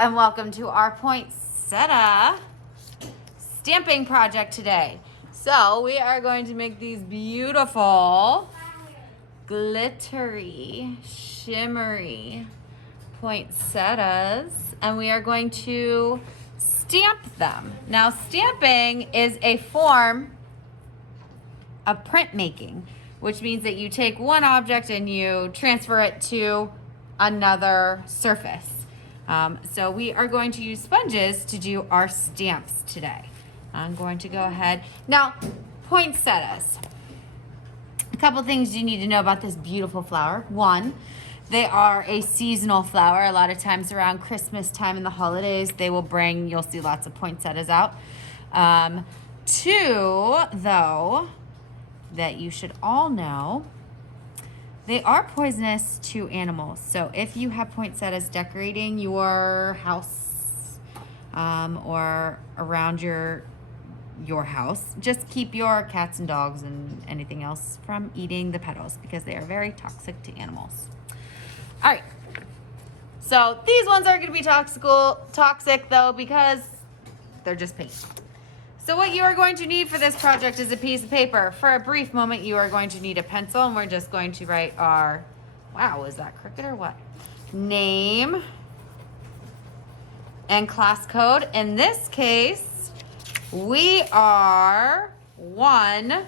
and welcome to our poinsettia stamping project today. So we are going to make these beautiful, glittery, shimmery poinsettias, and we are going to stamp them. Now, stamping is a form of printmaking, which means that you take one object and you transfer it to another surface. So we are going to use sponges to do our stamps today. I'm going to go ahead. Now, poinsettias. A couple things you need to know about this beautiful flower. One, they are a seasonal flower. A lot of times around Christmas time and the holidays, they will bring, you'll see lots of poinsettias out. Two, though, that you should all know, they are poisonous to animals. So if you have poinsettias decorating your house or around your house, just keep your cats and dogs and anything else from eating the petals because they are very toxic to animals. All right. So these ones are going to be toxic though because they're just paint. So what you are going to need for this project is a piece of paper. For a brief moment, you are going to need a pencil, and we're just going to write our, wow, is that crooked or what? Name and class code. In this case, we are 1B,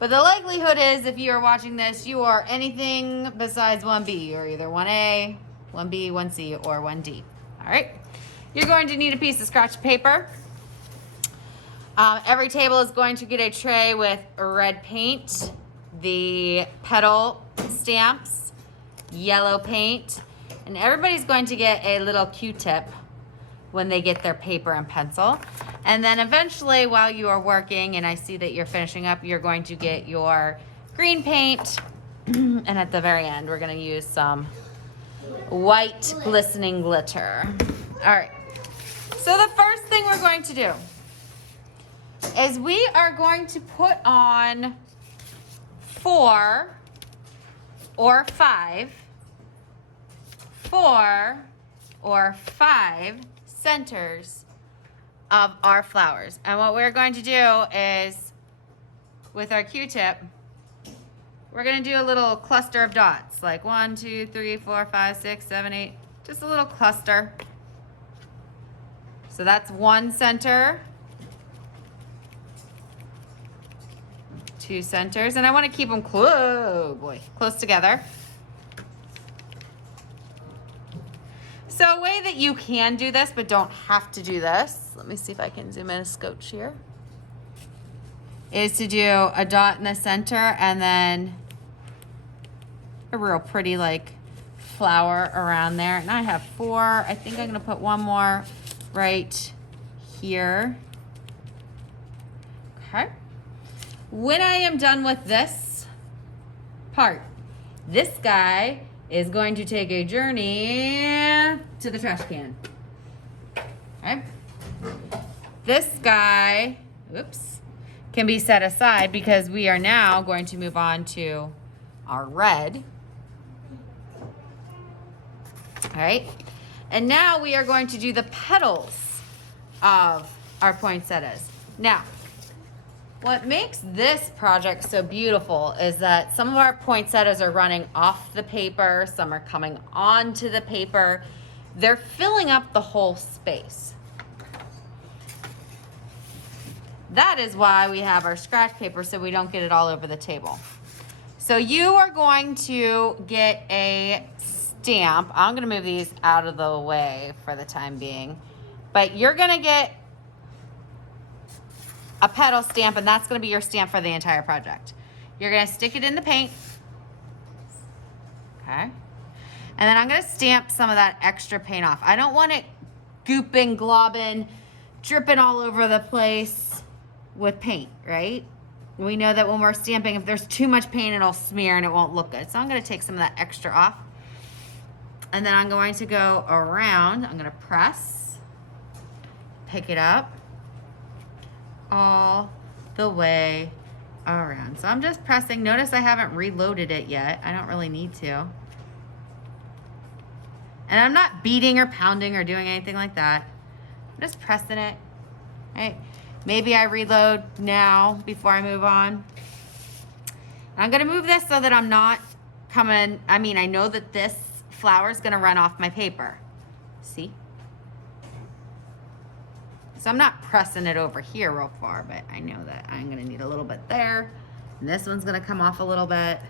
but the likelihood is if you are watching this, you are anything besides 1B. You're either 1A, 1B, 1C, or 1D. All right, you're going to need a piece of scratch paper. Every table is going to get a tray with red paint, the petal stamps, yellow paint, and everybody's going to get a little Q-tip when they get their paper and pencil. And then eventually while you are working, and I see that you're finishing up, you're going to get your green paint. And at the very end, we're going to use some white glistening glitter. All right, so the first thing we're going to do is we are going to put on 4 or 5 centers of our flowers. And what we're going to do is with our Q-tip, we're going to do a little cluster of dots, like 1, 2, 3, 4, 5, 6, 7, 8, just a little cluster. So that's 1 center, 2 centers, and I want to keep them close together. So a way that you can do this, but don't have to do this, let me see if I can zoom in a scotch here, is to do a dot in the center and then a real pretty like flower around there. And I have 4. I think I'm gonna put one more right here. Okay. When I am done with this part, this guy is going to take a journey to the trash can. Okay. This guy, oops, can be set aside because we are now going to move on to our red. All right, and now we are going to do the petals of our poinsettias. Now, what makes this project so beautiful is that some of our poinsettias are running off the paper, some are coming onto the paper. They're filling up the whole space. That is why we have our scratch paper, so we don't get it all over the table. So you are going to get a stamp. I'm gonna move these out of the way for the time being, but you're gonna get a petal stamp, and that's gonna be your stamp for the entire project. You're gonna stick it in the paint, okay? And then I'm gonna stamp some of that extra paint off. I don't want it gooping, globbing, dripping all over the place with paint, right? We know that when we're stamping, if there's too much paint, it'll smear and it won't look good. So I'm gonna take some of that extra off. And then I'm going to go around, I'm gonna press, pick it up, all the way around. So I'm just pressing. Notice I haven't reloaded it yet. I don't really need to. And I'm not beating or pounding or doing anything like that. I'm just pressing it, right? Maybe I reload now before I move on. I'm gonna move this so that I'm not coming, I know that this flower is gonna run off my paper. See? So I'm not pressing it over here real far, but I know that I'm gonna need a little bit there. And this one's gonna come off a little bit.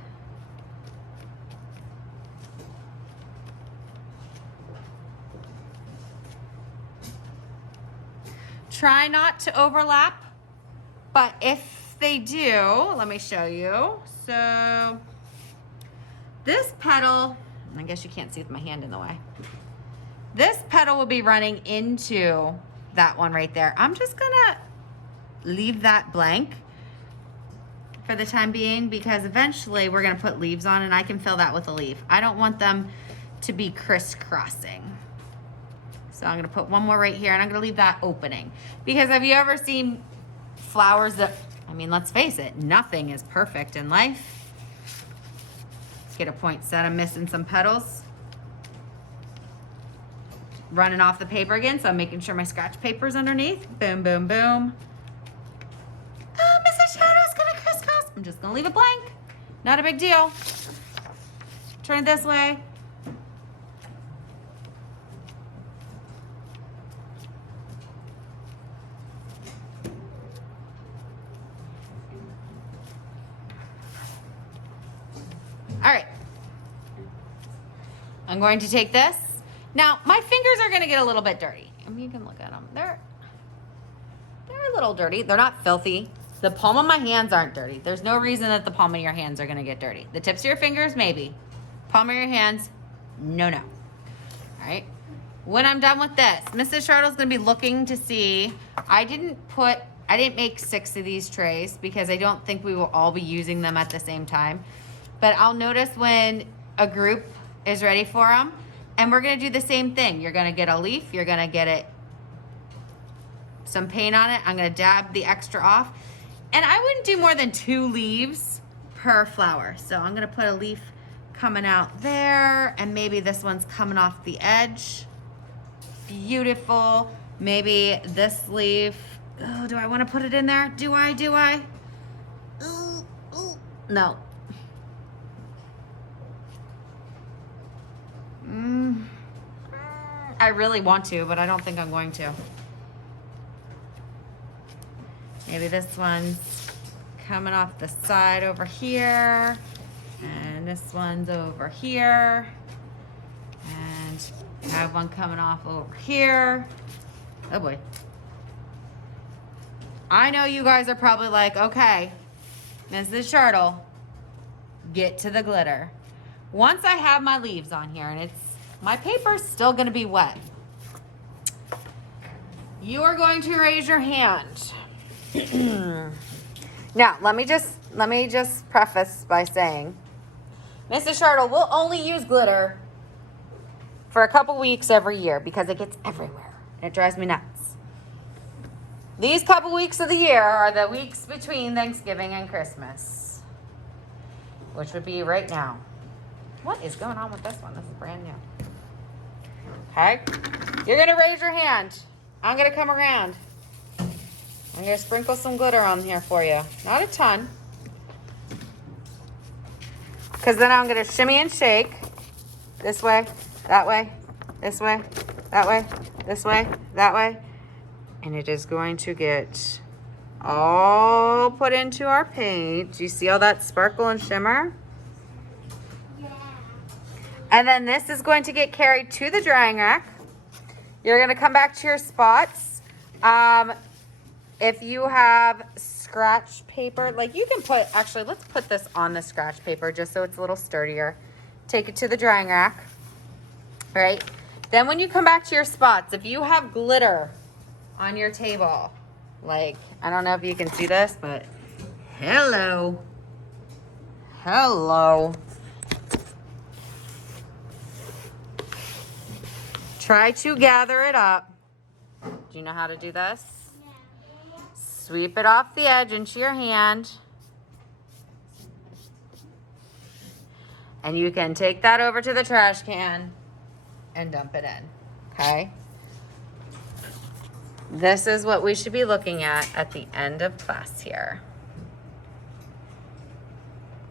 Try not to overlap, but if they do, let me show you. So this petal, I guess you can't see with my hand in the way. This petal will be running into that one right there. I'm just gonna leave that blank for the time being because eventually we're gonna put leaves on and I can fill that with a leaf. I don't want them to be crisscrossing. So I'm gonna put one more right here and I'm gonna leave that opening. Because have you ever seen flowers that, let's face it, nothing is perfect in life. Let's get a poinsettia. I'm missing some petals. Running off the paper again, so I'm making sure my scratch paper's underneath. Boom, boom, boom. Oh, Mrs. Shadow's gonna crisscross. I'm just gonna leave it blank. Not a big deal. Turn it this way. All right. I'm going to take this. Now, my fingers are gonna get a little bit dirty. You can look at them. They're a little dirty. They're not filthy. The palm of my hands aren't dirty. There's no reason that the palm of your hands are gonna get dirty. The tips of your fingers, maybe. Palm of your hands, no. All right. When I'm done with this, Mrs. Shartle's gonna be looking to see, I didn't make 6 of these trays because I don't think we will all be using them at the same time. But I'll notice when a group is ready for them. And we're gonna do the same thing. You're gonna get a leaf, you're gonna get it, some paint on it. I'm gonna dab the extra off. And I wouldn't do more than 2 leaves per flower. So I'm gonna put a leaf coming out there and maybe this one's coming off the edge. Beautiful. Maybe this leaf, oh, do I wanna put it in there? Do I? Ooh, no. I really want to, but I don't think I'm going to. Maybe this one's coming off the side over here, and this one's over here, and I have one coming off over here. Oh boy. I know you guys are probably like, okay, Mrs. Shirtle, get to the glitter. Once I have my leaves on here and my paper's still gonna be wet, you are going to raise your hand. Now, let me just preface by saying, Mrs. Shirtle will only use glitter for a couple weeks every year because it gets everywhere and it drives me nuts. These couple weeks of the year are the weeks between Thanksgiving and Christmas, which would be right now. What is going on with this one? This is brand new. Okay, you're gonna raise your hand. I'm gonna come around. I'm gonna sprinkle some glitter on here for you. Not a ton. Because then I'm gonna shimmy and shake. This way, that way, this way, that way, this way, that way. And it is going to get all put into our paint. Do you see all that sparkle and shimmer? And then this is going to get carried to the drying rack. You're gonna come back to your spots. If you have scratch paper, like you can put, actually let's put this on the scratch paper just so it's a little sturdier. Take it to the drying rack, right? Then when you come back to your spots, if you have glitter on your table, like, I don't know if you can see this, but hello. Try to gather it up. Do you know how to do this? Yeah. Sweep it off the edge into your hand. And you can take that over to the trash can. and dump it in, okay? This is what we should be looking at the end of class here.